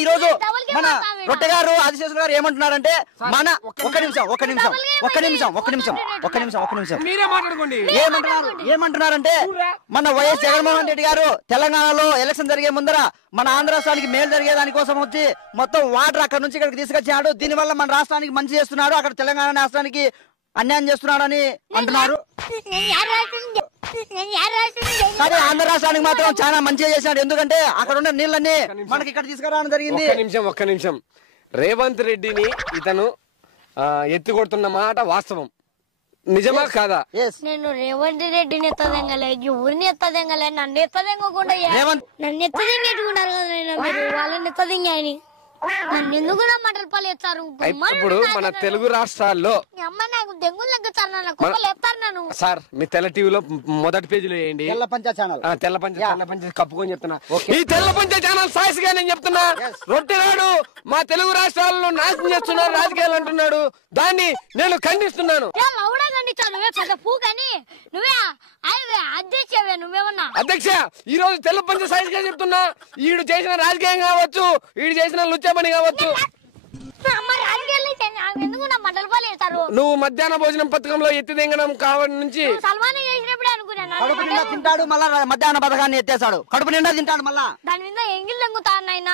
ఈ రోజు మన రొట్టె గారు ఆదిశేషులు గారు ఏమంటున్నారంటే మన ఒక్క నిమిషం మీరే మాట్లాడుకోండి. ఏమంటున్నారంటే మన వైఎస్ జగన్మోహన్ రెడ్డి గారు తెలంగాణలో ఎలక్షన్ జరిగే ముందర మన ఆంధ్ర రాష్ట్రానికి మేలు జరిగే దానికోసం వచ్చి మొత్తం వాటర్ అక్కడ నుంచి ఇక్కడికి తీసుకొచ్చాడు. దీనివల్ల మన రాష్ట్రానికి మంచి చేస్తున్నాడు, అక్కడ తెలంగాణ రాష్ట్రానికి అన్యాయం చేస్తున్నాడని అంటున్నారు. కానీ ఆంధ్ర రాష్ట్రానికి మాత్రం చాలా మంచిగా చేసినాడు. ఎందుకంటే అక్కడ ఉన్న నీళ్ళని మనకి ఇక్కడ తీసుకురావడం జరిగింది. ఒక్క నిమిషం రేవంత్ రెడ్డిని ఇతను ఎత్తి కొడుతున్న మాట వాస్తవం, నిజమా కాదా? నేను రేవంత్ రెడ్డిని ఎత్తదెంగలే, ఎవరిని ఎత్తదెంగలే, నన్ను ఎత్తదెంగకుండా నన్ను ఎత్తదెంగెట్టుకున్నారు కదా మీరు, వాళ్ళని ఎత్తదెంగాయని నన్ను ఎందుకు మంటలు పాలు ఎత్తారు? ఇప్పుడు మన తెలుగు రాష్ట్రాల్లో అమ్మ నాకు దెంగులు లెక్కతారు, నన్ను కుక్కలు ఎత్తారు. నన్ను సార్ మీ తెల్ల టీవీలో మొదటి పేజీలో వేయండి, తెల్ల పంచ కప్పుకొని చెప్తున్నా. ఈ తెల్ల పంచ ఛానల్ సాక్షిగా నేను చెప్తున్నా, రొట్టెనాడు మా తెలుగు రాష్ట్రాల్లో నాశనం చేస్తున్నారు రాజకీయాలు అంటున్నాడు, దాన్ని నేను ఖండిస్తున్నాను. అధ్యక్ష ఈ రోజు తెల్ల పంచ సాక్షిగా చెప్తున్నా, ఈడు చేసిన రాజకీయం కావచ్చు, ఈడు చేసిన లుచ్చ పని కావచ్చు. నువ్వు మధ్యాహ్న భోజనం పథకంలో ఎత్తి దింగడం కావడం నుంచి తింటాడు, మళ్ళా మధ్యాహ్న పథకాన్ని ఎత్తేసాడు, కడుపు నిండా తింటాడు, మళ్ళా దాని మీద ఎంగిల్ దెంగుతారు నాయన.